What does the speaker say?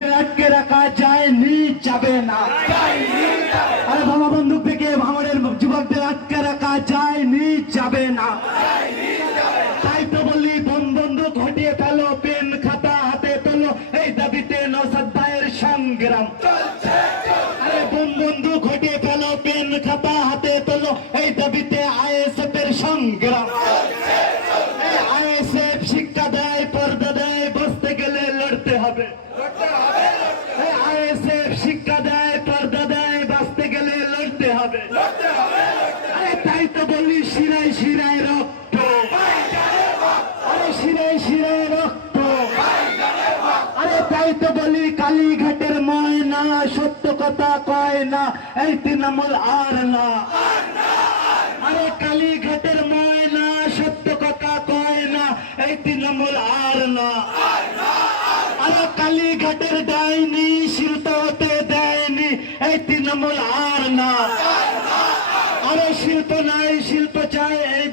আটকে রাখা যায়নি, যাবে না। আরে বাবা বন্দুক থেকে আমাদের যুবকদের আটকে রাখা যায়নি, যাবে না। তাই তো বলি বন্দুক হটিয়ে ফেলো, পেন খাতা হাতে তোলো, এই দাবিতে নওশাদ ভাইয়ের সংগ্রাম। আরে বন্দুক হটিয়ে ফেলো, পেন খাতা হাতে তোলো, এই দাবিতে আইএসএফ এর সংগ্রাম। আইএসএফ শিক্ষা দেয়, পর্দা দেয়, বসতে গেলে লড়তে হবে। আইএসএফ শিক্ষা দেয়, পর্দা দেয়, বাঁচতে গেলে লড়তে হবে। আরে তাই তো বলি শিরায় শিরায় রক্ত, আরে শিরায় শিরায় রক্ত। আরে তাই তো বলি কালীঘাটের ময়না সত্য কথা কয় না, এই তৃণমূল আর না। আরে কালীঘাটের ময়না সত্য কথা কয় না, এই তৃণমূল আর না। আরে কালীঘাটের ডাইনি শিল্প হতে দেয়নি, এই তৃণমূল আর না। আরে শিল্প নাই, শিল্প চাই, এই